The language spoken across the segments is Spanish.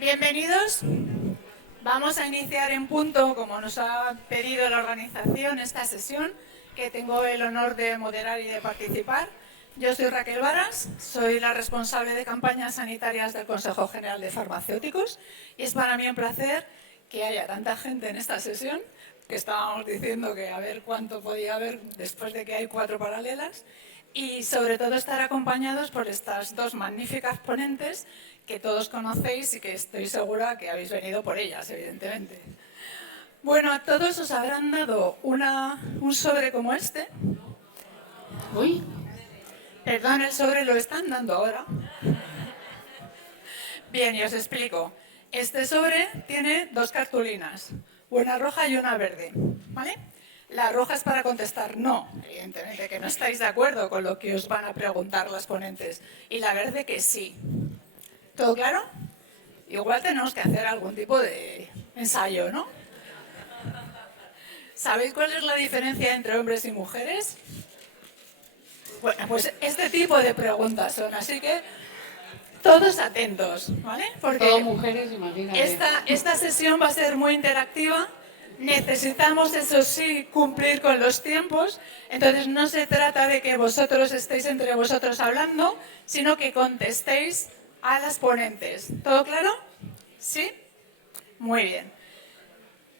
Bienvenidos. Vamos a iniciar en punto, como nos ha pedido la organización, esta sesión, que tengo el honor de moderar y de participar. Yo soy Raquel Varas, soy la responsable de campañas sanitarias del Consejo General de Farmacéuticos y es para mí un placer que haya tanta gente en esta sesión, que estábamos diciendo que a ver cuánto podía haber después de que hay 4 paralelas, y sobre todo estar acompañados por estas 2 magníficas ponentes que todos conocéis y que estoy segura que habéis venido por ellas, evidentemente. Bueno, a todos os habrán dado un sobre como este. Uy, Perdón, el sobre lo están dando ahora. Bien, y os explico. Este sobre tiene 2 cartulinas, una roja y una verde, ¿vale? La roja es para contestar no, evidentemente que no estáis de acuerdo con lo que os van a preguntar las ponentes, y la verde que sí. ¿Todo claro? Igual tenemos que hacer algún tipo de ensayo, ¿no? ¿Sabéis cuál es la diferencia entre hombres y mujeres? Bueno, pues este tipo de preguntas son, así que todos atentos, ¿vale? todo Porque mujeres, imagínate. esta sesión va a ser muy interactiva. Necesitamos, eso sí, cumplir con los tiempos. Entonces no se trata de que vosotros estéis entre vosotros hablando, sino que contestéis a las ponentes. ¿Todo claro? ¿Sí? Muy bien.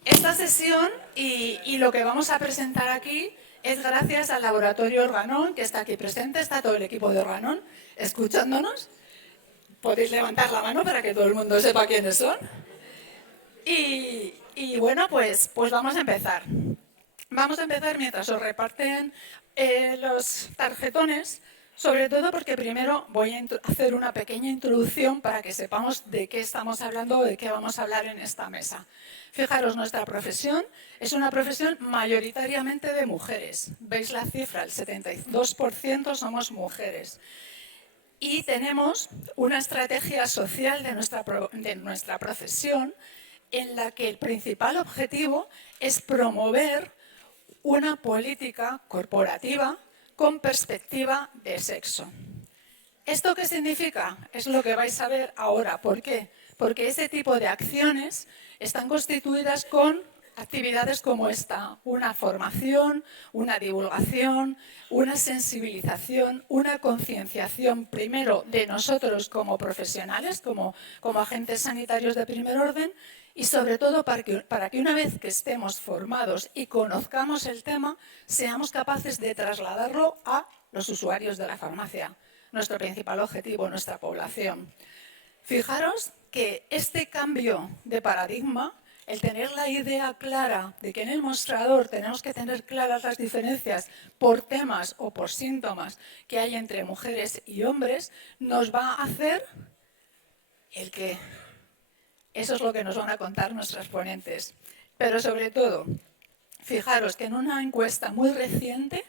Esta sesión y lo que vamos a presentar aquí es gracias al laboratorio Organon, que está aquí presente, está todo el equipo de Organon escuchándonos. Podéis levantar la mano para que todo el mundo sepa quiénes son. Y bueno, pues vamos a empezar. Vamos a empezar mientras os reparten los tarjetones, sobre todo porque primero voy a hacer una pequeña introducción para que sepamos de qué estamos hablando o de qué vamos a hablar en esta mesa. Fijaros, nuestra profesión es una profesión mayoritariamente de mujeres. ¿Veis la cifra? El 72% somos mujeres. Y tenemos una estrategia social de nuestra profesión en la que el principal objetivo es promover una política corporativa con perspectiva de sexo. ¿Esto qué significa? Es lo que vais a ver ahora. ¿Por qué? Porque ese tipo de acciones están constituidas con actividades como esta: una formación, una divulgación, una sensibilización, una concienciación, primero de nosotros como profesionales, como agentes sanitarios de primer orden, y sobre todo para que una vez que estemos formados y conozcamos el tema, seamos capaces de trasladarlo a los usuarios de la farmacia, nuestro principal objetivo, nuestra población. Fijaros que este cambio de paradigma, el tener la idea clara de que en el mostrador tenemos que tener claras las diferencias por temas o por síntomas que hay entre mujeres y hombres, nos va a hacer el que... Eso es lo que nos van a contar nuestras ponentes. Pero sobre todo, fijaros que en una encuesta muy reciente,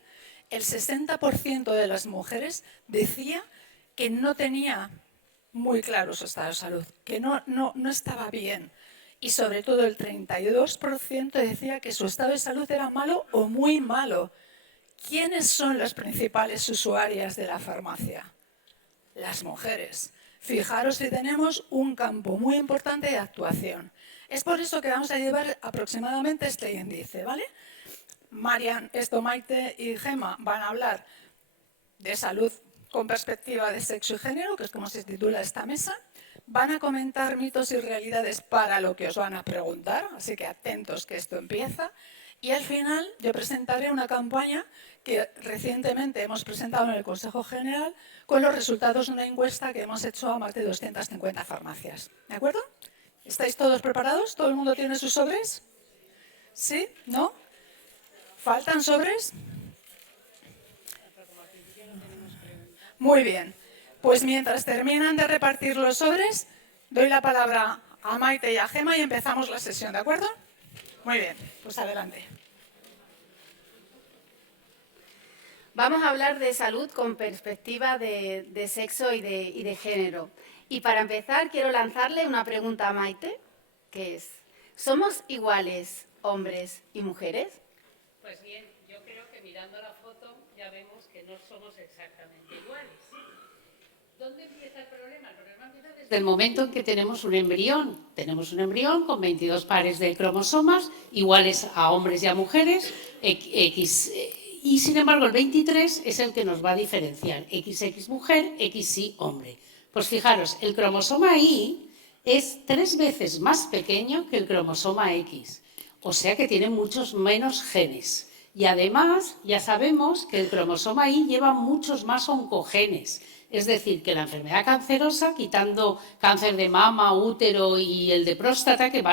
el 60% de las mujeres decía que no tenía muy claro su estado de salud, que no estaba bien. Y sobre todo el 32% decía que su estado de salud era malo o muy malo. ¿Quiénes son las principales usuarias de la farmacia? Las mujeres. Fijaros si tenemos un campo muy importante de actuación. Es por eso que vamos a llevar aproximadamente este índice, ¿vale? Marian, Maite y Gema van a hablar de salud con perspectiva de sexo y género, que es como se titula esta mesa. Van a comentar mitos y realidades para lo que os van a preguntar, así que atentos que esto empieza. Y al final yo presentaré una campaña que recientemente hemos presentado en el Consejo General con los resultados de una encuesta que hemos hecho a más de 250 farmacias. ¿De acuerdo? ¿Estáis todos preparados? ¿Todo el mundo tiene sus sobres? ¿Sí? ¿No? ¿Faltan sobres? Muy bien. Pues mientras terminan de repartir los sobres, doy la palabra a Maite y a Gema y empezamos la sesión, ¿de acuerdo? Muy bien, pues adelante. Vamos a hablar de salud con perspectiva de sexo y de género. Y para empezar, quiero lanzarle una pregunta a Maite, que es, ¿somos iguales hombres y mujeres? Pues bien, yo creo que mirando la foto ya vemos que no somos exactamente iguales. ¿Dónde empieza el problema? El problema empieza desde el momento en que tenemos un embrión. Tenemos un embrión con 22 pares de cromosomas, iguales a hombres y a mujeres, y sin embargo el 23 es el que nos va a diferenciar, XX mujer, XY hombre. Pues fijaros, el cromosoma Y es 3 veces más pequeño que el cromosoma X, o sea que tiene muchos menos genes. Y además ya sabemos que el cromosoma Y lleva muchos más oncogenes, es decir, que la enfermedad cancerosa, quitando cáncer de mama, útero y el de próstata, que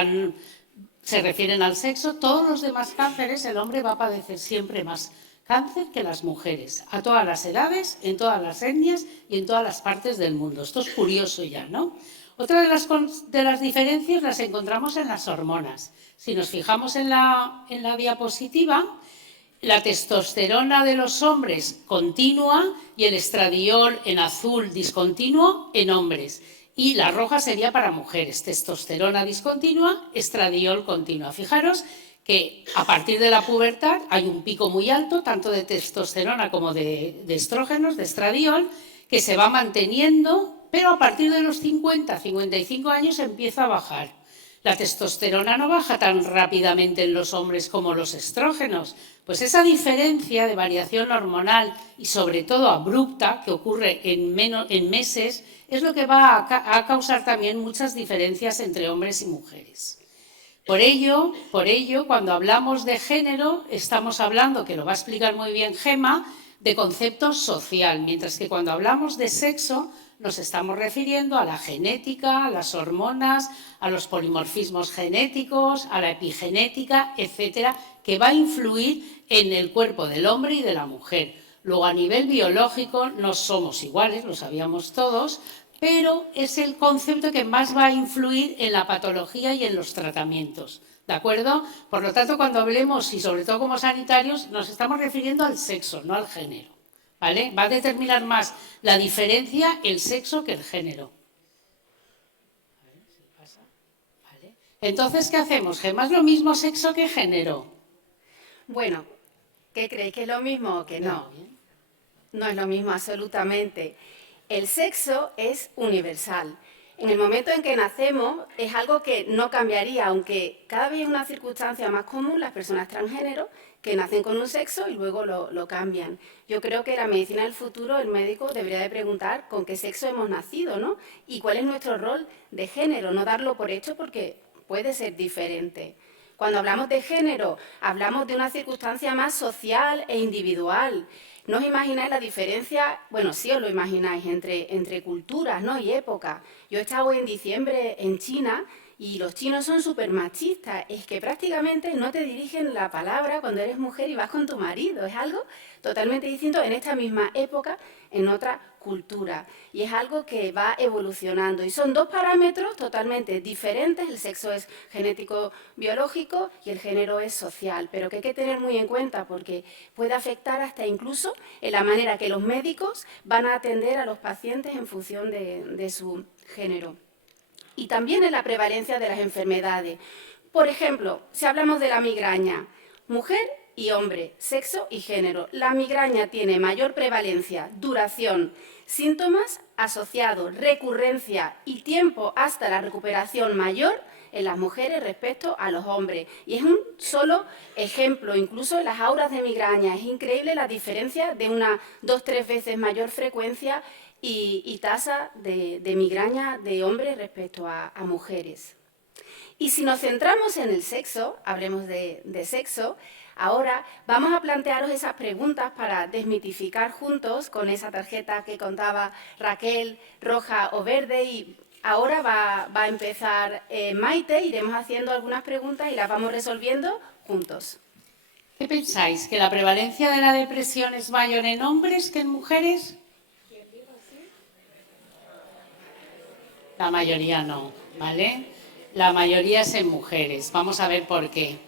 se refieren al sexo, todos los demás cánceres el hombre va a padecer siempre más cáncer que las mujeres, a todas las edades, en todas las etnias y en todas las partes del mundo. Esto es curioso ya, ¿no? Otra de las diferencias las encontramos en las hormonas. Si nos fijamos en la diapositiva, la testosterona de los hombres continua y el estradiol en azul discontinuo en hombres. Y la roja sería para mujeres, testosterona discontinua, estradiol continua. Fijaros que a partir de la pubertad hay un pico muy alto, tanto de testosterona como de estrógenos, de estradiol, que se va manteniendo, pero a partir de los 50, 55 años empieza a bajar. La testosterona no baja tan rápidamente en los hombres como los estrógenos. Pues esa diferencia de variación hormonal y sobre todo abrupta que ocurre en meses es lo que va a causar también muchas diferencias entre hombres y mujeres. Por ello, cuando hablamos de género, estamos hablando, que lo va a explicar muy bien Gemma, de concepto social, mientras que cuando hablamos de sexo nos estamos refiriendo a la genética, a las hormonas, a los polimorfismos genéticos, a la epigenética, etcétera, que va a influir en el cuerpo del hombre y de la mujer. Luego, a nivel biológico, no somos iguales, lo sabíamos todos, pero es el concepto que más va a influir en la patología y en los tratamientos, ¿de acuerdo? Por lo tanto, cuando hablemos, y sobre todo como sanitarios, nos estamos refiriendo al sexo, no al género, ¿vale? Va a determinar más la diferencia el sexo que el género. ¿Vale? Entonces, ¿qué hacemos? ¿Gemma es lo mismo sexo que género? Bueno, ¿qué creéis? ¿Que es lo mismo o que no? No es lo mismo absolutamente. El sexo es universal. En el momento en que nacemos es algo que no cambiaría, aunque cada vez es una circunstancia más común las personas transgénero que nacen con un sexo y luego lo cambian. Yo creo que la medicina del futuro, el médico debería de preguntar con qué sexo hemos nacido, ¿no? Y cuál es nuestro rol de género, no darlo por hecho porque puede ser diferente. Cuando hablamos de género, hablamos de una circunstancia más social e individual. ¿No os imagináis la diferencia? Bueno, sí os lo imagináis, entre culturas, ¿no? Y épocas. Yo he estado en diciembre en China y los chinos son súper machistas. Es que prácticamente no te dirigen la palabra cuando eres mujer y vas con tu marido. Es algo totalmente distinto en esta misma época, en otra cultura. Y es algo que va evolucionando. Y son dos parámetros totalmente diferentes. El sexo es genético-biológico y el género es social. Pero que hay que tener muy en cuenta porque puede afectar hasta incluso en la manera que los médicos van a atender a los pacientes en función de su género. Y también en la prevalencia de las enfermedades. Por ejemplo, si hablamos de la migraña, mujer y hombre, sexo y género. La migraña tiene mayor prevalencia, duración, síntomas asociados, recurrencia y tiempo hasta la recuperación mayor en las mujeres respecto a los hombres. Y es un solo ejemplo, incluso en las auras de migraña. Es increíble la diferencia de una 2-3 veces mayor frecuencia y tasa de migraña de hombres respecto a mujeres. Y si nos centramos en el sexo, hablemos de sexo, ahora vamos a plantearos esas preguntas para desmitificar juntos con esa tarjeta que contaba Raquel, roja o verde. Y ahora va a empezar Maite, iremos haciendo algunas preguntas y las vamos resolviendo juntos. ¿Qué pensáis? ¿Que la prevalencia de la depresión es mayor en hombres que en mujeres? La mayoría no, ¿vale? La mayoría es en mujeres. Vamos a ver por qué.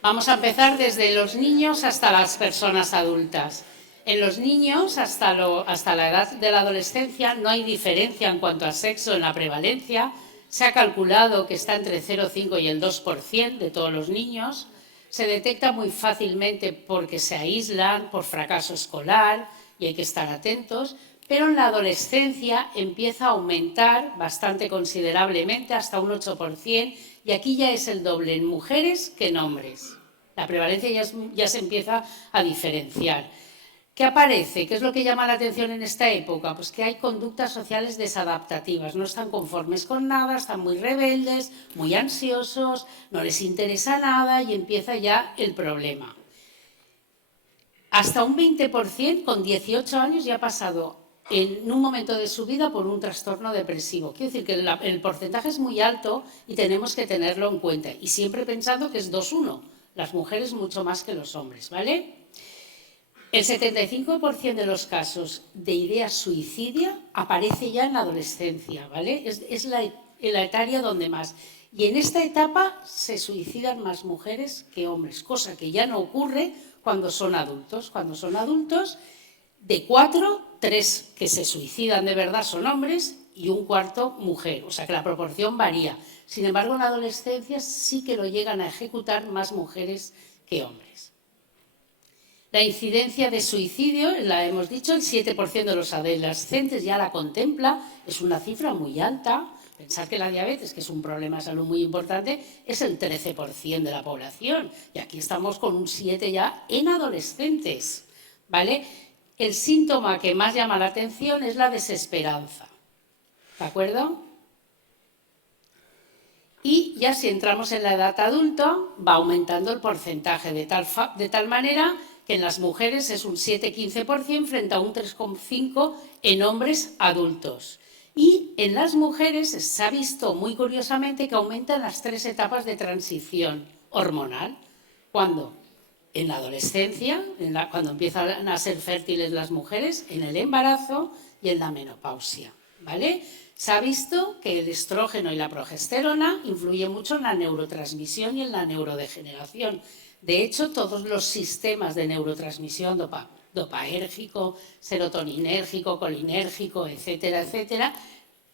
Vamos a empezar desde los niños hasta las personas adultas. En los niños, hasta la edad de la adolescencia, no hay diferencia en cuanto a sexo en la prevalencia. Se ha calculado que está entre 0,5 y el 2% de todos los niños. Se detecta muy fácilmente porque se aíslan por fracaso escolar y hay que estar atentos. pero en la adolescencia empieza a aumentar bastante considerablemente, hasta un 8%, y aquí ya es el doble en mujeres que en hombres. La prevalencia ya se empieza a diferenciar. ¿Qué aparece? ¿Qué es lo que llama la atención en esta época? Pues que hay conductas sociales desadaptativas, no están conformes con nada, están muy rebeldes, muy ansiosos, no les interesa nada y empieza ya el problema. Hasta un 20% con 18 años ya ha pasado en un momento de su vida por un trastorno depresivo. Quiero decir que el porcentaje es muy alto y tenemos que tenerlo en cuenta. Y siempre pensando que es 2-1, las mujeres mucho más que los hombres, ¿vale? El 75% de los casos de idea suicidia aparece ya en la adolescencia, ¿vale? Es la etaria donde más. Y en esta etapa se suicidan más mujeres que hombres, cosa que ya no ocurre cuando son adultos. Cuando son adultos, de 4, 3 que se suicidan de verdad son hombres y un cuarto mujer. O sea que la proporción varía. Sin embargo, en la adolescencia sí que lo llegan a ejecutar más mujeres que hombres. La incidencia de suicidio, la hemos dicho, el 7% de los adolescentes ya la contempla, es una cifra muy alta. Pensar que la diabetes, que es un problema de salud muy importante, es el 13% de la población. Y aquí estamos con un 7% ya en adolescentes, ¿vale? El síntoma que más llama la atención es la desesperanza, ¿de acuerdo? Y ya si entramos en la edad adulta, va aumentando el porcentaje de tal manera que en las mujeres es un 7-15% frente a un 3,5% en hombres adultos. Y en las mujeres se ha visto muy curiosamente que aumentan las 3 etapas de transición hormonal. ¿Cuándo? En la adolescencia, cuando empiezan a ser fértiles las mujeres, en el embarazo y en la menopausia, ¿vale? Se ha visto que el estrógeno y la progesterona influyen mucho en la neurotransmisión y en la neurodegeneración. De hecho, todos los sistemas de neurotransmisión, dopamérgico, serotoninérgico, colinérgico, etcétera, etcétera,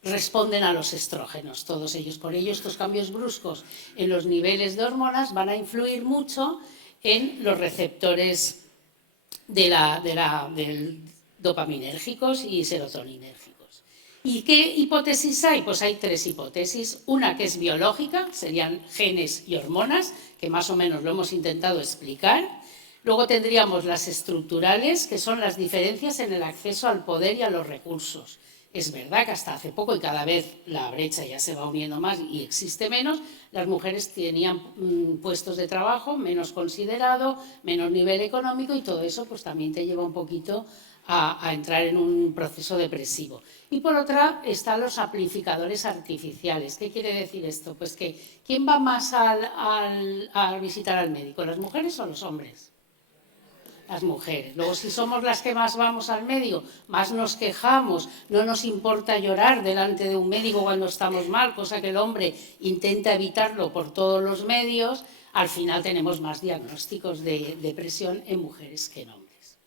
responden a los estrógenos, todos ellos. Por ello, estos cambios bruscos en los niveles de hormonas van a influir mucho en los receptores del dopaminérgicos y serotoninérgicos. ¿Y qué hipótesis hay? Pues hay 3 hipótesis. Una que es biológica, serían genes y hormonas, que más o menos lo hemos intentado explicar. Luego tendríamos las estructurales, que son las diferencias en el acceso al poder y a los recursos. Es verdad que hasta hace poco, y cada vez la brecha ya se va uniendo más y existe menos, las mujeres tenían puestos de trabajo menos considerado, menos nivel económico, y todo eso pues también te lleva un poquito a entrar en un proceso depresivo. Y por otra están los amplificadores artificiales. ¿Qué quiere decir esto? Pues que ¿quién va más a visitar al médico? ¿Las mujeres o los hombres? Las mujeres. Luego, si somos las que más vamos al médico, más nos quejamos, no nos importa llorar delante de un médico cuando estamos mal, cosa que el hombre intenta evitarlo por todos los medios, al final tenemos más diagnósticos de depresión en mujeres que en hombres.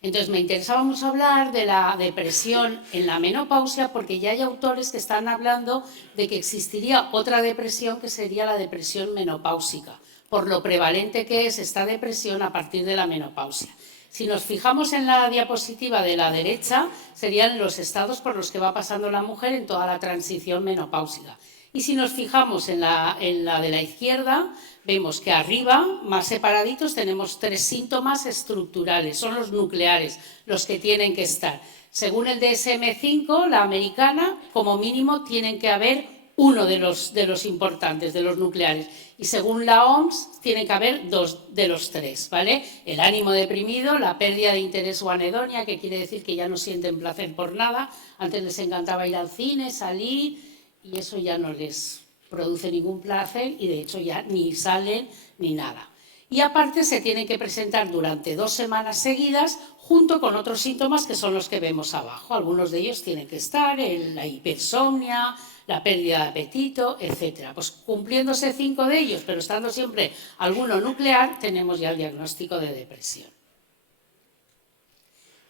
Entonces, me interesaba mucho hablar de la depresión en la menopausia porque ya hay autores que están hablando de que existiría otra depresión que sería la depresión menopáusica, por lo prevalente que es esta depresión a partir de la menopausia. Si nos fijamos en la diapositiva de la derecha, serían los estados por los que va pasando la mujer en toda la transición menopáusica. Y si nos fijamos en la de la izquierda, vemos que arriba, más separaditos, tenemos 3 síntomas estructurales, son los nucleares, los que tienen que estar. Según el DSM-5, la americana, como mínimo tienen que haber uno de los importantes, de los nucleares. Y según la OMS, tiene que haber 2 de los 3, ¿vale? El ánimo deprimido, la pérdida de interés o anedonia, que quiere decir que ya no sienten placer por nada. Antes les encantaba ir al cine, salir, y eso ya no les produce ningún placer y de hecho ya ni salen ni nada. Y aparte se tienen que presentar durante 2 semanas seguidas junto con otros síntomas que son los que vemos abajo. Algunos de ellos tienen que estar, la hipersomnia, la pérdida de apetito, etc. Pues cumpliéndose 5 de ellos, pero estando siempre alguno nuclear, tenemos ya el diagnóstico de depresión.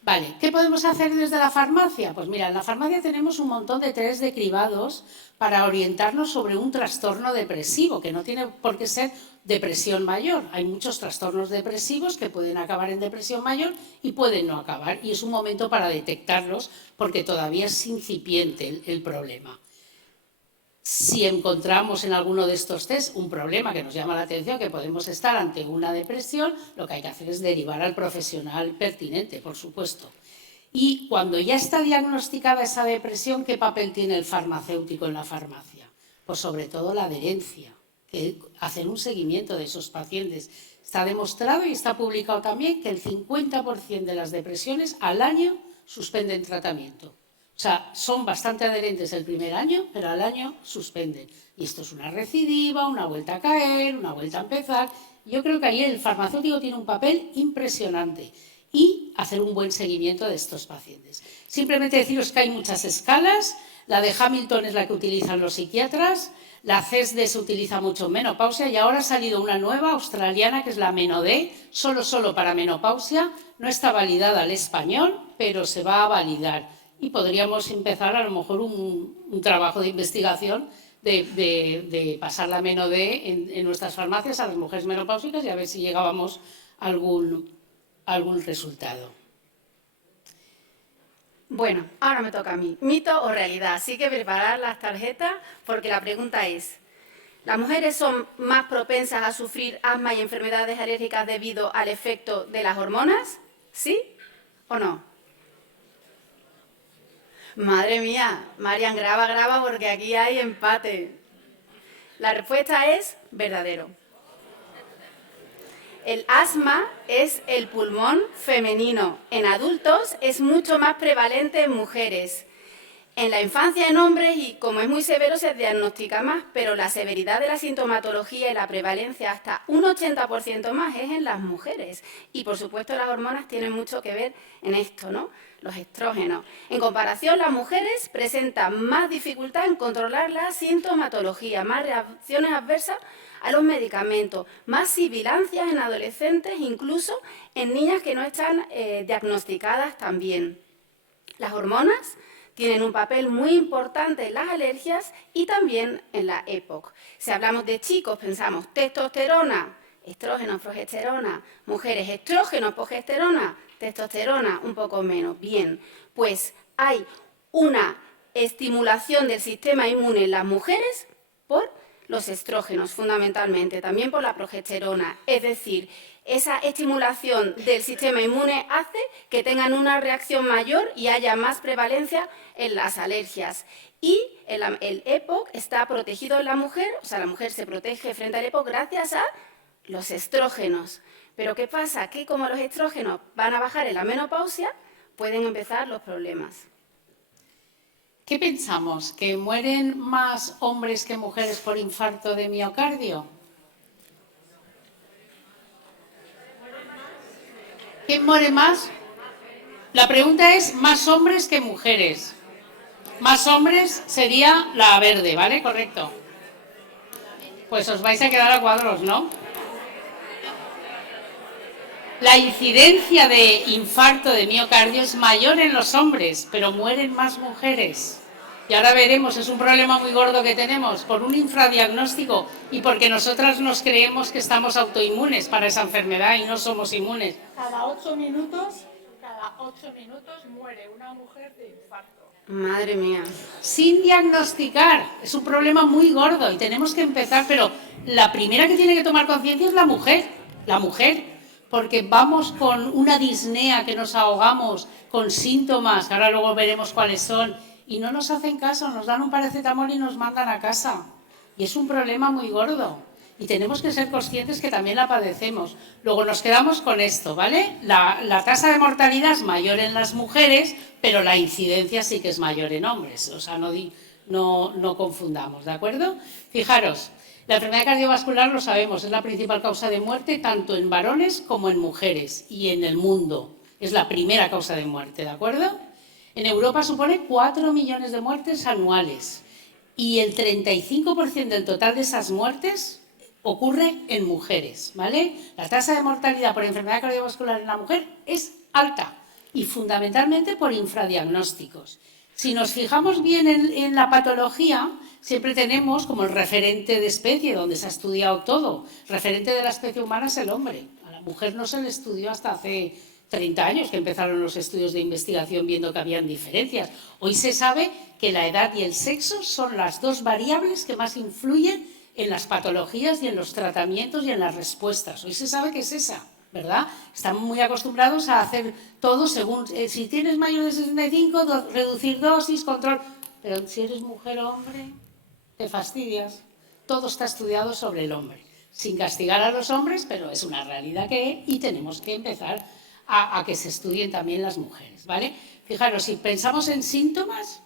Vale, ¿qué podemos hacer desde la farmacia? Pues mira, en la farmacia tenemos un montón de test de cribados para orientarnos sobre un trastorno depresivo, que no tiene por qué ser depresión mayor. Hay muchos trastornos depresivos que pueden acabar en depresión mayor y pueden no acabar. Y es un momento para detectarlos porque todavía es incipiente el problema. Si encontramos en alguno de estos test un problema que nos llama la atención, que podemos estar ante una depresión, lo que hay que hacer es derivar al profesional pertinente, por supuesto. Y cuando ya está diagnosticada esa depresión, ¿qué papel tiene el farmacéutico en la farmacia? Pues sobre todo la adherencia, hacer un seguimiento de esos pacientes. Está demostrado y está publicado también que el 50% de las depresiones al año suspenden tratamiento. O sea, son bastante adherentes el primer año, pero al año suspenden. Y esto es una recidiva, una vuelta a caer, una vuelta a empezar. Yo creo que ahí el farmacéutico tiene un papel impresionante y hacer un buen seguimiento de estos pacientes. Simplemente deciros que hay muchas escalas. La de Hamilton es la que utilizan los psiquiatras. La CESD se utiliza mucho en menopausia y ahora ha salido una nueva australiana que es la MenoD, solo para menopausia. No está validada al español, pero se va a validar. Y podríamos empezar a lo mejor un trabajo de investigación de pasar la MenoD en nuestras farmacias a las mujeres menopáusicas y a ver si llegábamos a algún resultado. Bueno, ahora me toca a mí. ¿Mito o realidad? Así que preparar las tarjetas porque la pregunta es, ¿las mujeres son más propensas a sufrir asma y enfermedades alérgicas debido al efecto de las hormonas? ¿Sí o no? Madre mía, Marian, graba porque aquí hay empate. La respuesta es verdadero. El asma es el pulmón femenino. En adultos es mucho más prevalente en mujeres. En la infancia en hombres, y como es muy severo, se diagnostica más, pero la severidad de la sintomatología y la prevalencia hasta un 80% más es en las mujeres. Y, por supuesto, las hormonas tienen mucho que ver en esto, ¿no? Los estrógenos. En comparación, las mujeres presentan más dificultad en controlar la sintomatología, más reacciones adversas a los medicamentos, más sibilancias en adolescentes, incluso en niñas que no están diagnosticadas también. Las hormonas tienen un papel muy importante en las alergias y también en la EPOC. Si hablamos de chicos, pensamos testosterona, estrógeno, progesterona, mujeres, estrógeno, progesterona, testosterona, un poco menos. Bien, pues hay una estimulación del sistema inmune en las mujeres por los estrógenos, fundamentalmente, también por la progesterona. Es decir, esa estimulación del sistema inmune hace que tengan una reacción mayor y haya más prevalencia en las alergias. Y el EPOC está protegido en la mujer, o sea, la mujer se protege frente al EPOC gracias a los estrógenos. Pero ¿qué pasa? Que como los estrógenos van a bajar en la menopausia, pueden empezar los problemas. ¿Qué pensamos? ¿Que mueren más hombres que mujeres por infarto de miocardio? ¿Quién muere más? La pregunta es más hombres que mujeres. Más hombres sería la verde, ¿vale? Correcto. Pues os vais a quedar a cuadros, ¿no? La incidencia de infarto de miocardio es mayor en los hombres, pero mueren más mujeres. Y ahora veremos, es un problema muy gordo que tenemos por un infradiagnóstico y porque nosotras nos creemos que estamos autoinmunes para esa enfermedad y no somos inmunes. Cada 8 minutos muere una mujer de infarto. Madre mía. Sin diagnosticar, es un problema muy gordo y tenemos que empezar, pero la primera que tiene que tomar conciencia es la mujer, porque vamos con una disnea que nos ahogamos, con síntomas, que ahora luego veremos cuáles son, y no nos hacen caso, nos dan un paracetamol y nos mandan a casa. Y es un problema muy gordo. Y tenemos que ser conscientes que también la padecemos. Luego nos quedamos con esto, ¿vale? La tasa de mortalidad es mayor en las mujeres, pero la incidencia sí que es mayor en hombres. O sea, no confundamos, ¿de acuerdo? Fijaros, la enfermedad cardiovascular, lo sabemos, es la principal causa de muerte tanto en varones como en mujeres y en el mundo. Es la primera causa de muerte, ¿de acuerdo? En Europa supone 4 millones de muertes anuales y el 35% del total de esas muertes ocurre en mujeres, ¿vale? La tasa de mortalidad por enfermedad cardiovascular en la mujer es alta, y fundamentalmente por infradiagnósticos. Si nos fijamos bien en la patología, siempre tenemos como el referente de especie, donde se ha estudiado todo. El referente de la especie humana es el hombre. A la mujer no se le estudió hasta hace 30 años que empezaron los estudios de investigación viendo que habían diferencias. Hoy se sabe que la edad y el sexo son las dos variables que más influyen en las patologías y en los tratamientos y en las respuestas. Hoy se sabe que es esa, ¿verdad? Estamos muy acostumbrados a hacer todo según, si tienes mayor de 65, reducir dosis, control. Pero si eres mujer o hombre, te fastidias. Todo está estudiado sobre el hombre, sin castigar a los hombres, pero es una realidad que y tenemos que empezar a que se estudien también las mujeres, ¿vale? Fijaros, si pensamos en síntomas,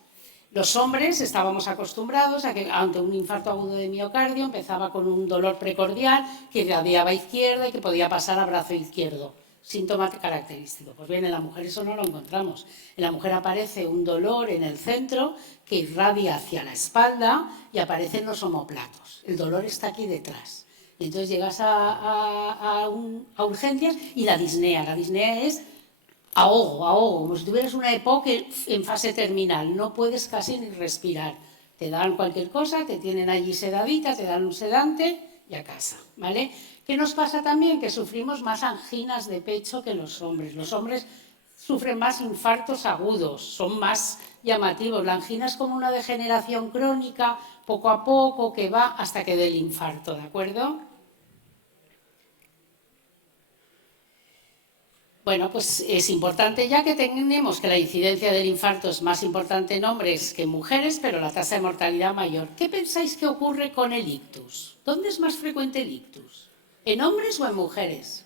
los hombres estábamos acostumbrados a que ante un infarto agudo de miocardio empezaba con un dolor precordial que irradiaba a izquierda y que podía pasar a brazo izquierdo. Síntoma característico. Pues bien, en la mujer eso no lo encontramos. En la mujer aparece un dolor en el centro que irradia hacia la espalda y aparecen los omóplatos. El dolor está aquí detrás. Y entonces llegas a urgencias y la disnea. La disnea es ahogo, como si tuvieras una EPOC en fase terminal. No puedes casi ni respirar. Te dan cualquier cosa, te tienen allí sedadita, te dan un sedante y a casa, ¿vale? ¿Qué nos pasa también? Que sufrimos más anginas de pecho que los hombres. Los hombres sufren más infartos agudos, son más llamativos. La angina es como una degeneración crónica, poco a poco, que va hasta que dé el infarto, ¿de acuerdo? Bueno, pues es importante ya que tenemos que la incidencia del infarto es más importante en hombres que en mujeres, pero la tasa de mortalidad mayor. ¿Qué pensáis que ocurre con el ictus? ¿Dónde es más frecuente el ictus? ¿En hombres o en mujeres?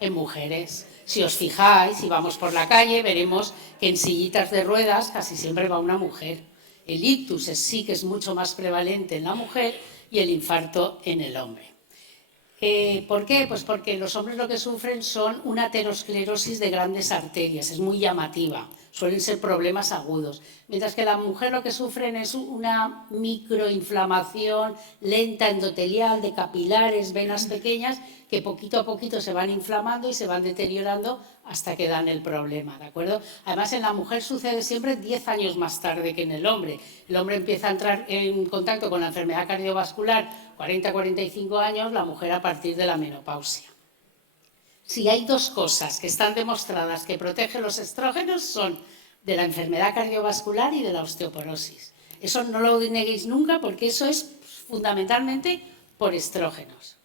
En mujeres. Si os fijáis, si vamos por la calle, veremos que en sillitas de ruedas casi siempre va una mujer. El ictus sí que es mucho más prevalente en la mujer y el infarto en el hombre. ¿Por qué? Pues porque los hombres lo que sufren son una aterosclerosis de grandes arterias, es muy llamativa, suelen ser problemas agudos, mientras que la mujer lo que sufren es una microinflamación lenta endotelial de capilares, venas pequeñas, que poquito a poquito se van inflamando y se van deteriorando hasta que dan el problema, ¿de acuerdo? Además, en la mujer sucede siempre 10 años más tarde que en el hombre. El hombre empieza a entrar en contacto con la enfermedad cardiovascular 40-45 años, la mujer a partir de la menopausia. Si hay dos cosas que están demostradas que protegen los estrógenos son de la enfermedad cardiovascular y de la osteoporosis. Eso no lo neguéis nunca porque eso es fundamentalmente por estrógenos.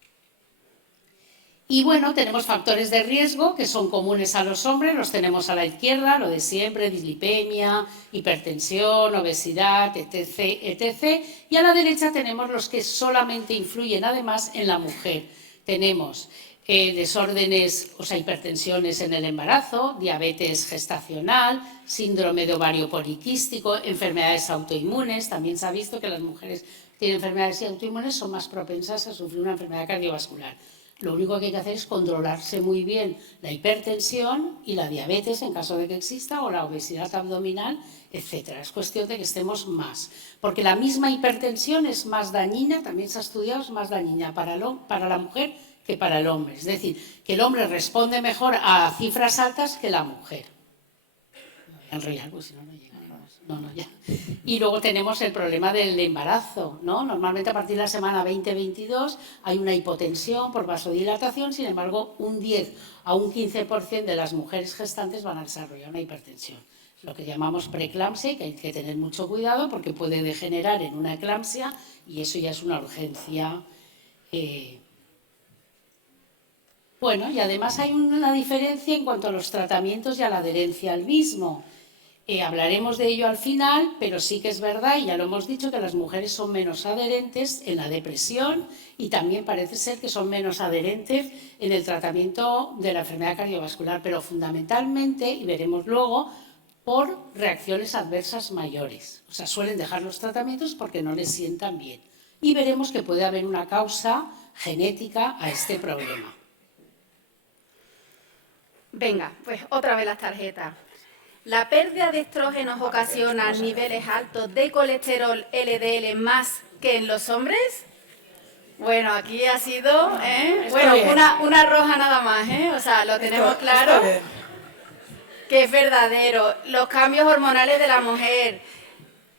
Y bueno, tenemos factores de riesgo que son comunes a los hombres, los tenemos a la izquierda, lo de siempre, dislipemia, hipertensión, obesidad, etc., etc. Y a la derecha tenemos los que solamente influyen además en la mujer. Tenemos desórdenes, o sea, hipertensiones en el embarazo, diabetes gestacional, síndrome de ovario poliquístico, enfermedades autoinmunes. También se ha visto que las mujeres que tienen enfermedades autoinmunes son más propensas a sufrir una enfermedad cardiovascular. Lo único que hay que hacer es controlarse muy bien la hipertensión y la diabetes en caso de que exista o la obesidad abdominal, etc. Es cuestión de que estemos más. Porque la misma hipertensión es más dañina, también se ha estudiado, es más dañina para la mujer que para el hombre. Es decir, que el hombre responde mejor a cifras altas que la mujer. No voy a enrollar, pues si no, no llegaremos. No, ya. Y luego tenemos el problema del embarazo, ¿no? Normalmente a partir de la semana 20-22 hay una hipotensión por vasodilatación, sin embargo, un 10 a un 15% de las mujeres gestantes van a desarrollar una hipertensión. Lo que llamamos preeclampsia, que hay que tener mucho cuidado porque puede degenerar en una eclampsia y eso ya es una urgencia. Bueno, y además hay una diferencia en cuanto a los tratamientos y a la adherencia al mismo. Hablaremos de ello al final, pero sí que es verdad, y ya lo hemos dicho, que las mujeres son menos adherentes en la depresión y también parece ser que son menos adherentes en el tratamiento de la enfermedad cardiovascular, pero fundamentalmente, y veremos luego, por reacciones adversas mayores. O sea, suelen dejar los tratamientos porque no les sientan bien. Y veremos que puede haber una causa genética a este problema. Venga, pues otra vez las tarjetas. ¿La pérdida de estrógenos ocasiona niveles altos de colesterol LDL más que en los hombres? Bueno, aquí ha sido, bueno, una roja nada más, o sea, lo tenemos claro. que es verdadero. Los cambios hormonales de la mujer,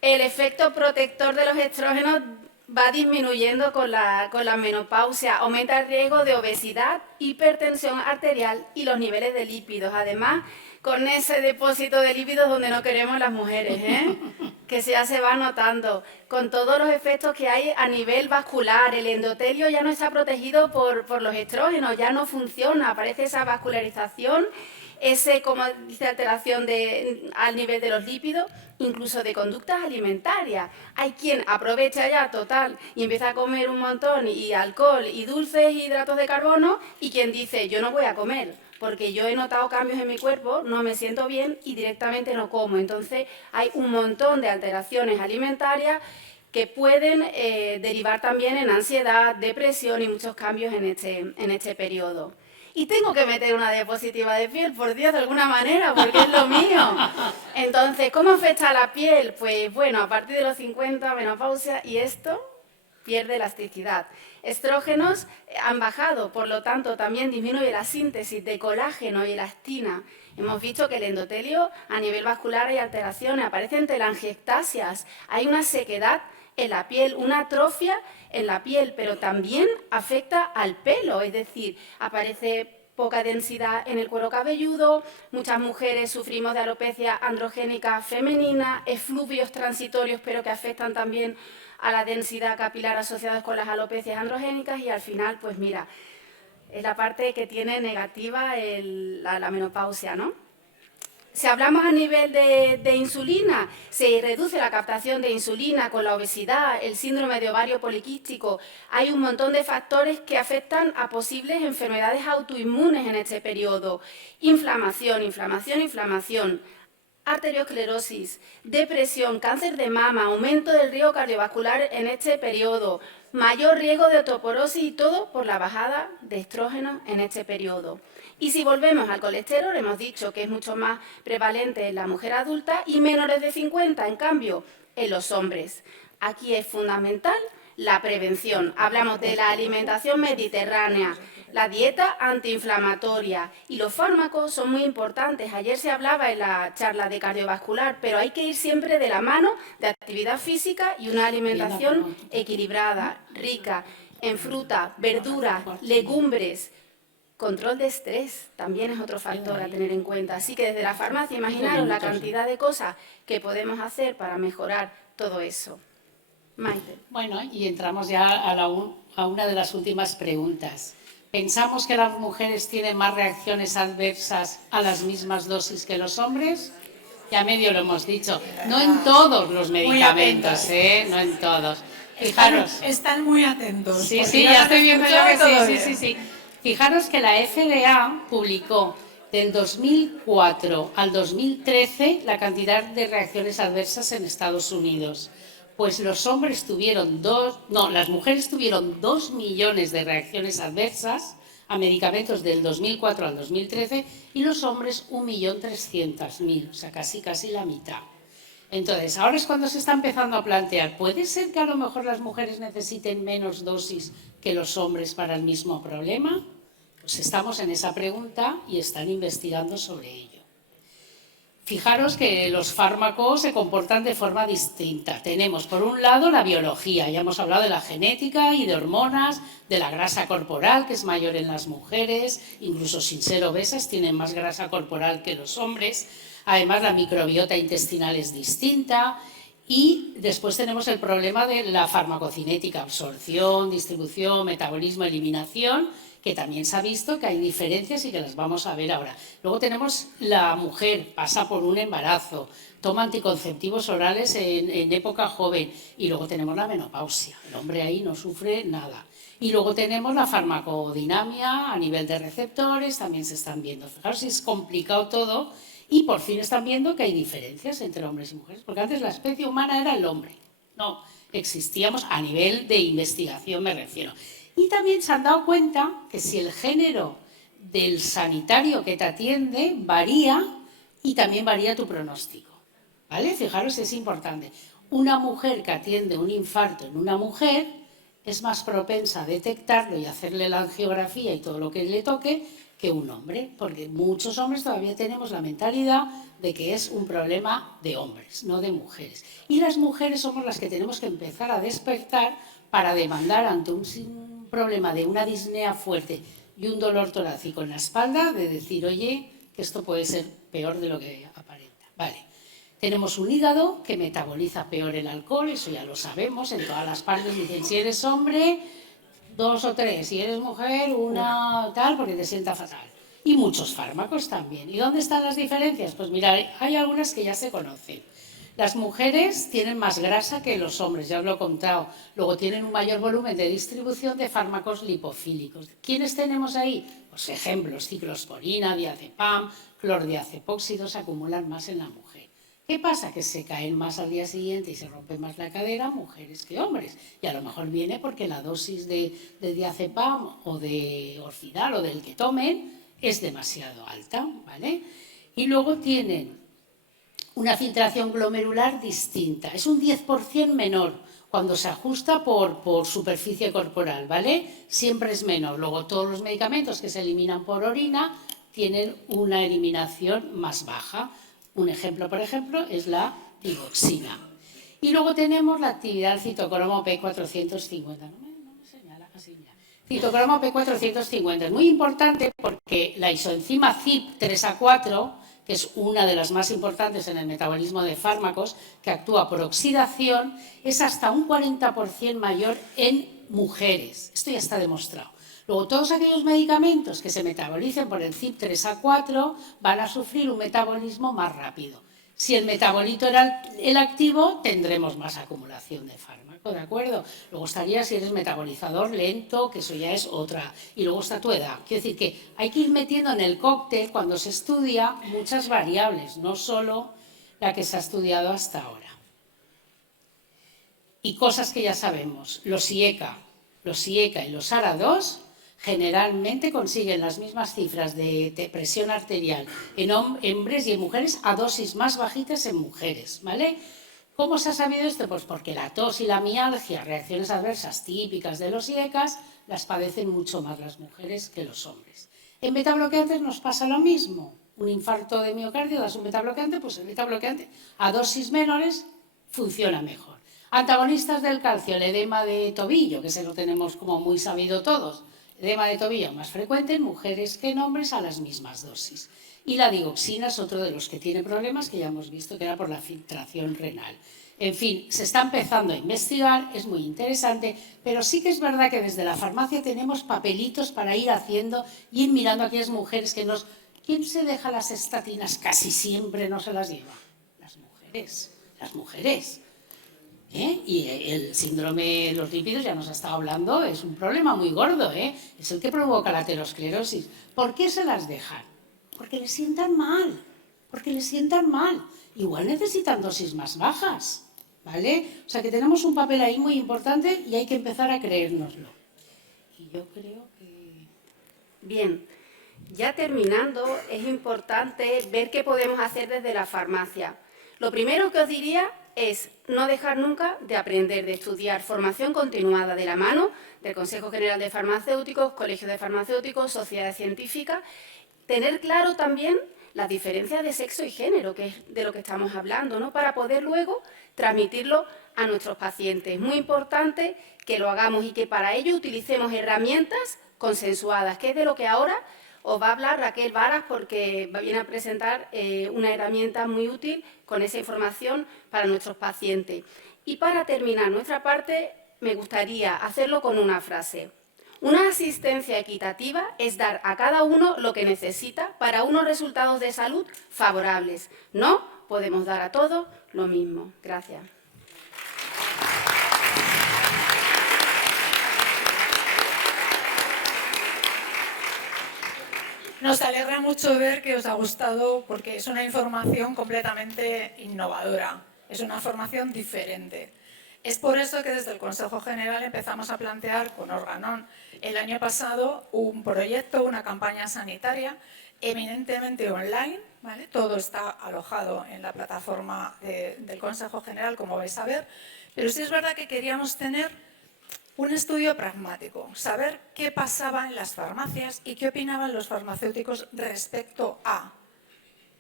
el efecto protector de los estrógenos va disminuyendo con la menopausia, aumenta el riesgo de obesidad, hipertensión arterial y los niveles de lípidos. Además, con ese depósito de lípidos donde no queremos las mujeres, que ya se va notando, con todos los efectos que hay a nivel vascular. El endotelio ya no está protegido por los estrógenos, ya no funciona, aparece esa vascularización, como dice, alteración al nivel de los lípidos, incluso de conductas alimentarias. Hay quien aprovecha ya total y empieza a comer un montón y alcohol y dulces y hidratos de carbono, y quien dice yo no voy a comer porque yo he notado cambios en mi cuerpo, no me siento bien y directamente no como. Entonces hay un montón de alteraciones alimentarias que pueden derivar también en ansiedad, depresión y muchos cambios en este periodo. Y tengo que meter una diapositiva de piel, por Dios, de alguna manera, porque es lo mío. Entonces, ¿cómo afecta a la piel? Pues bueno, a partir de los 50, menopausia, y esto pierde elasticidad. Estrógenos han bajado, por lo tanto, también disminuye la síntesis de colágeno y elastina. Hemos visto que el endotelio, a nivel vascular, hay alteraciones, aparecen telangiectasias, hay una sequedad en la piel, una atrofia en la piel, pero también afecta al pelo, es decir, aparece poca densidad en el cuero cabelludo, muchas mujeres sufrimos de alopecia androgénica femenina, efluvios transitorios, pero que afectan también a la densidad capilar asociadas con las alopecias androgénicas, y al final, pues mira, es la parte que tiene negativa la menopausia, ¿no? Si hablamos a nivel de insulina, se reduce la captación de insulina con la obesidad, el síndrome de ovario poliquístico. Hay un montón de factores que afectan a posibles enfermedades autoinmunes en este periodo. Inflamación, arteriosclerosis, depresión, cáncer de mama, aumento del riesgo cardiovascular en este periodo, mayor riesgo de osteoporosis, y todo por la bajada de estrógenos en este periodo. Y si volvemos al colesterol, hemos dicho que es mucho más prevalente en la mujer adulta y menores de 50, en cambio, en los hombres. Aquí es fundamental la prevención. Hablamos de la alimentación mediterránea, la dieta antiinflamatoria, y los fármacos son muy importantes. Ayer se hablaba en la charla de cardiovascular, pero hay que ir siempre de la mano de actividad física y una alimentación equilibrada, rica en fruta, verduras, legumbres. Control de estrés también es otro factor a tener en cuenta. Así que desde la farmacia, imaginaros la cantidad de cosas que podemos hacer para mejorar todo eso. Maite. Bueno, y entramos ya a una de las últimas preguntas. ¿Pensamos que las mujeres tienen más reacciones adversas a las mismas dosis que los hombres? Ya medio lo hemos dicho. No en todos los medicamentos, no en todos. Fijaros. Están muy atentos. Sí, ya estoy viendo yo que sí. Fijaros que la FDA publicó del 2004 al 2013 la cantidad de reacciones adversas en Estados Unidos. Pues las mujeres tuvieron 2 millones de reacciones adversas a medicamentos del 2004 al 2013 y los hombres 1.300.000, o sea, casi la mitad. Entonces, ahora es cuando se está empezando a plantear, ¿puede ser que a lo mejor las mujeres necesiten menos dosis que los hombres para el mismo problema? Pues estamos en esa pregunta y están investigando sobre ello. Fijaros que los fármacos se comportan de forma distinta. Tenemos, por un lado, la biología. Ya hemos hablado de la genética y de hormonas, de la grasa corporal, que es mayor en las mujeres, incluso sin ser obesas, tienen más grasa corporal que los hombres. Además, la microbiota intestinal es distinta. Y después tenemos el problema de la farmacocinética, absorción, distribución, metabolismo, eliminación, que también se ha visto que hay diferencias y que las vamos a ver ahora. Luego tenemos la mujer, pasa por un embarazo, toma anticonceptivos orales en época joven, y luego tenemos la menopausia. El hombre ahí no sufre nada. Y luego tenemos la farmacodinamia a nivel de receptores, también se están viendo. Fijaros si es complicado todo, y por fin están viendo que hay diferencias entre hombres y mujeres, porque antes la especie humana era el hombre. No, existíamos a nivel de investigación, me refiero. Y también se han dado cuenta que si el género del sanitario que te atiende varía, y también varía tu pronóstico, ¿vale? Fijaros, es importante. Una mujer que atiende un infarto en una mujer es más propensa a detectarlo y hacerle la angiografía y todo lo que le toque que un hombre, porque muchos hombres todavía tenemos la mentalidad de que es un problema de hombres, no de mujeres. Y las mujeres somos las que tenemos que empezar a despertar para demandar ante un problema de una disnea fuerte y un dolor torácico en la espalda, de decir, oye, que esto puede ser peor de lo que aparenta. Vale. Tenemos un hígado que metaboliza peor el alcohol, eso ya lo sabemos, en todas las partes dicen, si eres hombre, 2 o 3, si eres mujer, una tal, porque te sienta fatal. Y muchos fármacos también. ¿Y dónde están las diferencias? Pues mira, hay algunas que ya se conocen. Las mujeres tienen más grasa que los hombres, ya os lo he contado. Luego tienen un mayor volumen de distribución de fármacos lipofílicos. ¿Quiénes tenemos ahí? Pues ejemplos, ciclosporina, diazepam, clordiazepóxido se acumulan más en la mujer. ¿Qué pasa? Que se caen más al día siguiente y se rompe más la cadera mujeres que hombres. Y a lo mejor viene porque la dosis de diazepam o de orfidal o del que tomen es demasiado alta, ¿vale? Y luego tienen una filtración glomerular distinta. Es un 10% menor cuando se ajusta por superficie corporal, ¿vale? Siempre es menor. Luego todos los medicamentos que se eliminan por orina tienen una eliminación más baja. Un ejemplo, por ejemplo, es la digoxina. Y luego tenemos la actividad del citocromo P450. No me señala, así mira. Citocromo P450 es muy importante porque la isoenzima CYP3A4, que es una de las más importantes en el metabolismo de fármacos, que actúa por oxidación, es hasta un 40% mayor en mujeres. Esto ya está demostrado. Luego, todos aquellos medicamentos que se metabolicen por el CYP3A4 van a sufrir un metabolismo más rápido. Si el metabolito era el activo, tendremos más acumulación de fármaco, ¿de acuerdo? Luego estaría si eres metabolizador lento, que eso ya es otra. Y luego está tu edad. Quiero decir que hay que ir metiendo en el cóctel, cuando se estudia, muchas variables, no solo la que se ha estudiado hasta ahora. Y cosas que ya sabemos. Los IECA y los ARA2 generalmente consiguen las mismas cifras de presión arterial en hombres y en mujeres a dosis más bajitas en mujeres, ¿vale? ¿Cómo se ha sabido esto? Pues porque la tos y la mialgia, reacciones adversas típicas de los IECAs, las padecen mucho más las mujeres que los hombres. En betabloqueantes nos pasa lo mismo. Un infarto de miocardio das un betabloqueante, pues el betabloqueante a dosis menores funciona mejor. Antagonistas del calcio, el edema de tobillo, que se lo tenemos como muy sabido todos. Edema de tobillo más frecuente en mujeres que en hombres a las mismas dosis. Y la digoxina es otro de los que tiene problemas, que ya hemos visto que era por la filtración renal. En fin, se está empezando a investigar, es muy interesante, pero sí que es verdad que desde la farmacia tenemos papelitos para ir haciendo y ir mirando a aquellas mujeres que nos... ¿Quién se deja las estatinas? Casi siempre no se las lleva. Las mujeres. Las mujeres. Y el síndrome de los lípidos, ya nos ha estado hablando, es un problema muy gordo, es el que provoca la aterosclerosis. ¿Por qué se las dejan? Porque les sientan mal, Igual necesitan dosis más bajas, ¿vale? O sea que tenemos un papel ahí muy importante y hay que empezar a creérnoslo. Y yo creo que... Bien, ya terminando, es importante ver qué podemos hacer desde la farmacia. Lo primero que os diría es no dejar nunca de aprender, de estudiar, formación continuada de la mano del Consejo General de Farmacéuticos, Colegio de Farmacéuticos, Sociedad Científica, tener claro también las diferencias de sexo y género, que es de lo que estamos hablando, ¿no? Para poder luego transmitirlo a nuestros pacientes. Es muy importante que lo hagamos y que para ello utilicemos herramientas consensuadas, que es de lo que ahora os va a hablar Raquel Varas, porque viene a presentar una herramienta muy útil con esa información para nuestros pacientes. Y para terminar nuestra parte, me gustaría hacerlo con una frase. Una asistencia equitativa es dar a cada uno lo que necesita para unos resultados de salud favorables. No podemos dar a todos lo mismo. Gracias. Nos alegra mucho ver que os ha gustado porque es una información completamente innovadora, es una formación diferente. Es por eso que desde el Consejo General empezamos a plantear con Organon el año pasado un proyecto, una campaña sanitaria eminentemente online, ¿vale? Todo está alojado en la plataforma del Consejo General, como vais a ver, pero sí es verdad que queríamos tener Un estudio pragmático, saber qué pasaba en las farmacias y qué opinaban los farmacéuticos respecto a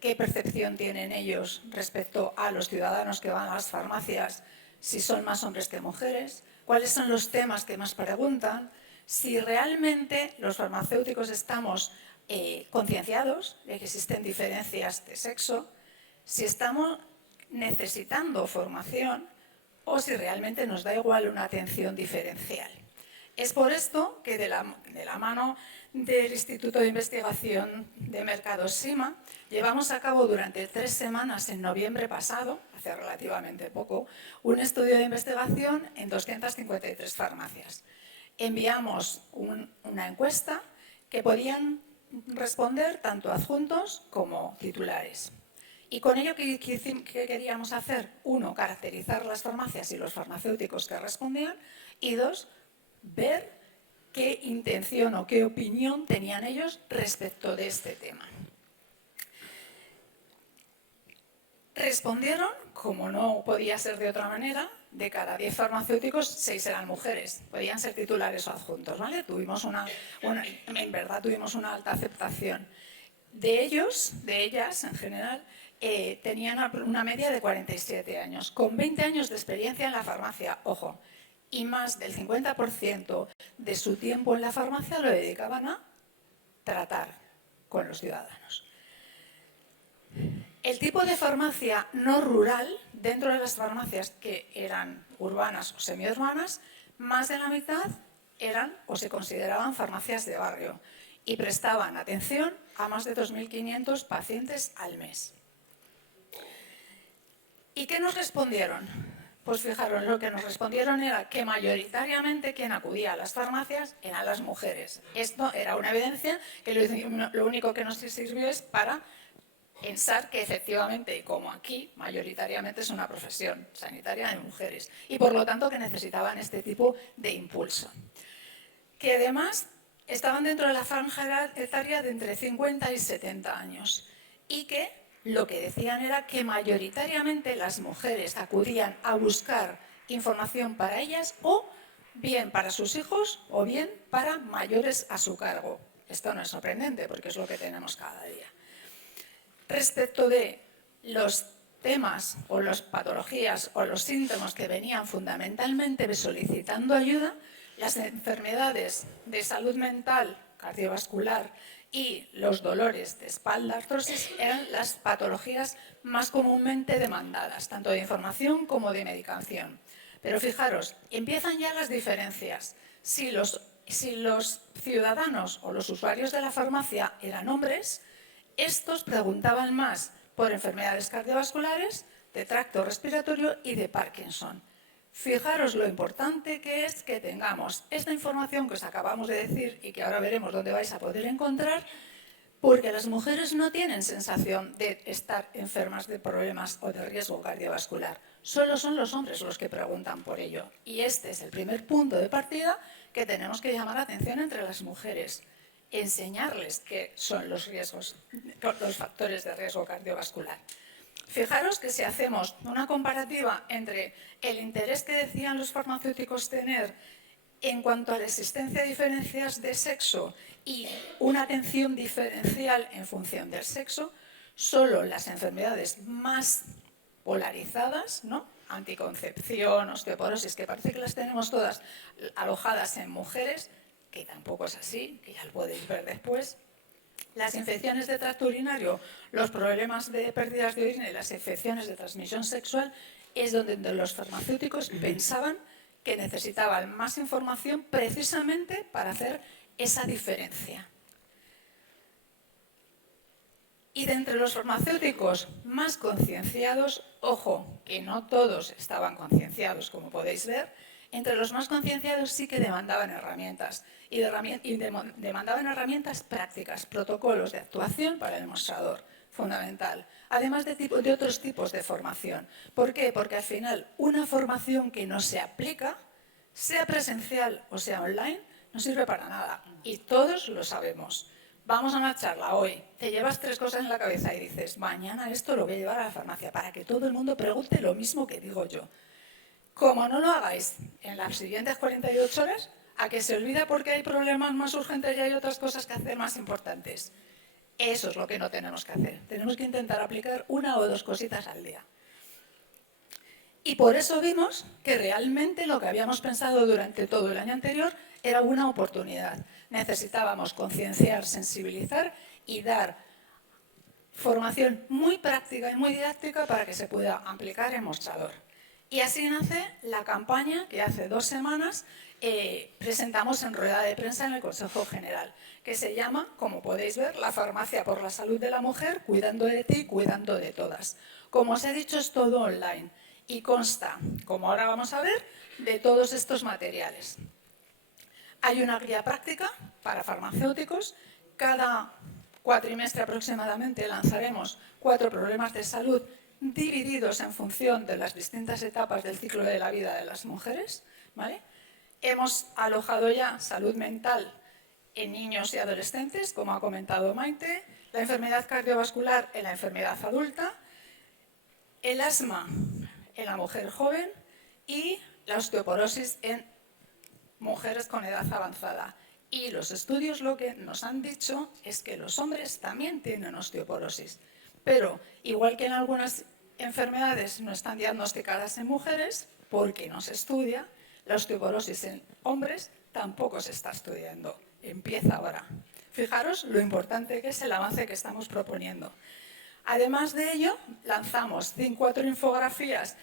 qué percepción tienen ellos respecto a los ciudadanos que van a las farmacias, si son más hombres que mujeres, cuáles son los temas que más preguntan, si realmente los farmacéuticos estamos concienciados de que existen diferencias de sexo, si estamos necesitando formación o si realmente nos da igual una atención diferencial. Es por esto que de la mano del Instituto de Investigación de Mercados SIMA llevamos a cabo durante 3 semanas en noviembre pasado, hace relativamente poco, un estudio de investigación en 253 farmacias. Enviamos una encuesta que podían responder tanto adjuntos como titulares. Y con ello, ¿qué queríamos hacer? 1, caracterizar las farmacias y los farmacéuticos que respondían. Y 2, ver qué intención o qué opinión tenían ellos respecto de este tema. Respondieron, como no podía ser de otra manera, de cada 10 farmacéuticos, 6 eran mujeres. Podían ser titulares o adjuntos, ¿vale? En verdad tuvimos una alta aceptación. De ellos, de ellas en general, tenían una media de 47 años, con 20 años de experiencia en la farmacia, ojo, y más del 50% de su tiempo en la farmacia lo dedicaban a tratar con los ciudadanos. El tipo de farmacia no rural, dentro de las farmacias que eran urbanas o semiurbanas, más de la mitad eran o se consideraban farmacias de barrio y prestaban atención a más de 2.500 pacientes al mes. ¿Y qué nos respondieron? Pues fijaros, lo que nos respondieron era que mayoritariamente quien acudía a las farmacias eran las mujeres. Esto era una evidencia que lo único que nos sirvió es para pensar que efectivamente, y como aquí, mayoritariamente es una profesión sanitaria de mujeres y por lo tanto que necesitaban este tipo de impulso. Que además estaban dentro de la franja etaria de entre 50 y 70 años y que lo que decían era que mayoritariamente las mujeres acudían a buscar información para ellas o bien para sus hijos o bien para mayores a su cargo. Esto no es sorprendente porque es lo que tenemos cada día. Respecto de los temas o las patologías o los síntomas que venían fundamentalmente solicitando ayuda, las enfermedades de salud mental, cardiovascular y los dolores de espalda, artrosis, eran las patologías más comúnmente demandadas, tanto de información como de medicación. Pero fijaros, empiezan ya las diferencias. Si los ciudadanos o los usuarios de la farmacia eran hombres, estos preguntaban más por enfermedades cardiovasculares, de tracto respiratorio y de Parkinson. Fijaros lo importante que es que tengamos esta información que os acabamos de decir y que ahora veremos dónde vais a poder encontrar, porque las mujeres no tienen sensación de estar enfermas de problemas o de riesgo cardiovascular. Solo son los hombres los que preguntan por ello. Y este es el primer punto de partida que tenemos que llamar la atención entre las mujeres. Enseñarles qué son los factores de riesgo cardiovascular. Fijaros que si hacemos una comparativa entre el interés que decían los farmacéuticos tener en cuanto a la existencia de diferencias de sexo y una atención diferencial en función del sexo, solo las enfermedades más polarizadas, ¿no? Anticoncepción, osteoporosis, que parece que las tenemos todas alojadas en mujeres, que tampoco es así, que ya lo podéis ver después. Las infecciones de tracto urinario, los problemas de pérdidas de orina y las infecciones de transmisión sexual es donde los farmacéuticos pensaban que necesitaban más información precisamente para hacer esa diferencia. Y de entre los farmacéuticos más concienciados, ojo, que no todos estaban concienciados, como podéis ver, entre los más concienciados sí que demandaban herramientas y demandaban herramientas prácticas, protocolos de actuación para el mostrador, fundamental. Además de otros tipos de formación. ¿Por qué? Porque al final una formación que no se aplica, sea presencial o sea online, no sirve para nada. Y todos lo sabemos. Vamos a una charla hoy, te llevas 3 cosas en la cabeza y dices, mañana esto lo voy a llevar a la farmacia para que todo el mundo pregunte lo mismo que digo yo. Como no lo hagáis en las siguientes 48 horas, a que se olvida porque hay problemas más urgentes y hay otras cosas que hacer más importantes. Eso es lo que no tenemos que hacer. Tenemos que intentar aplicar 1 o 2 cositas al día. Y por eso vimos que realmente lo que habíamos pensado durante todo el año anterior era una oportunidad. Necesitábamos concienciar, sensibilizar y dar formación muy práctica y muy didáctica para que se pueda aplicar en mostrador. Y así nace la campaña que hace 2 semanas presentamos en rueda de prensa en el Consejo General, que se llama, como podéis ver, La farmacia por la salud de la mujer, cuidando de ti, cuidando de todas. Como os he dicho, es todo online y consta, como ahora vamos a ver, de todos estos materiales. Hay una guía práctica para farmacéuticos. Cada cuatrimestre aproximadamente lanzaremos 4 problemas de salud divididos en función de las distintas etapas del ciclo de la vida de las mujeres, ¿vale? Hemos alojado ya salud mental en niños y adolescentes, como ha comentado Maite, la enfermedad cardiovascular en la enfermedad adulta, el asma en la mujer joven y la osteoporosis en mujeres con edad avanzada. Y los estudios lo que nos han dicho es que los hombres también tienen osteoporosis. Pero, igual que en algunas enfermedades no están diagnosticadas en mujeres, porque no se estudia, la osteoporosis en hombres tampoco se está estudiando. Empieza ahora. Fijaros lo importante que es el avance que estamos proponiendo. Además de ello, lanzamos 4 infografías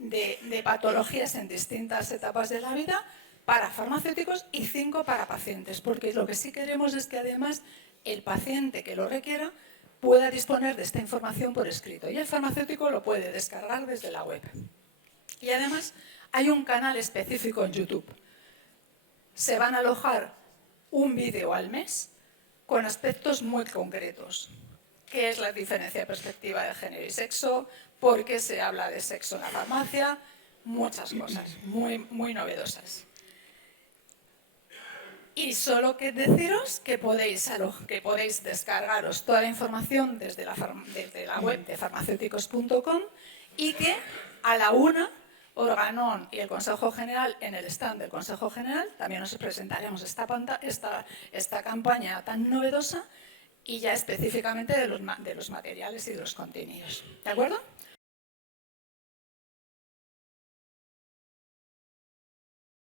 de patologías en distintas etapas de la vida para farmacéuticos y 5 para pacientes, porque lo que sí queremos es que además el paciente que lo requiera pueda disponer de esta información por escrito y el farmacéutico lo puede descargar desde la web. Y además hay un canal específico en YouTube. Se van a alojar un vídeo al mes con aspectos muy concretos. ¿Qué es la diferencia de perspectiva de género y sexo? ¿Por qué se habla de sexo en la farmacia? Muchas cosas muy novedosas. Y solo que deciros que podéis descargaros toda la información desde la web de farmacéuticos.com y que a la 1, Organon y el Consejo General, en el stand del Consejo General, también os presentaremos esta campaña tan novedosa y ya específicamente de los materiales y de los contenidos. ¿De acuerdo?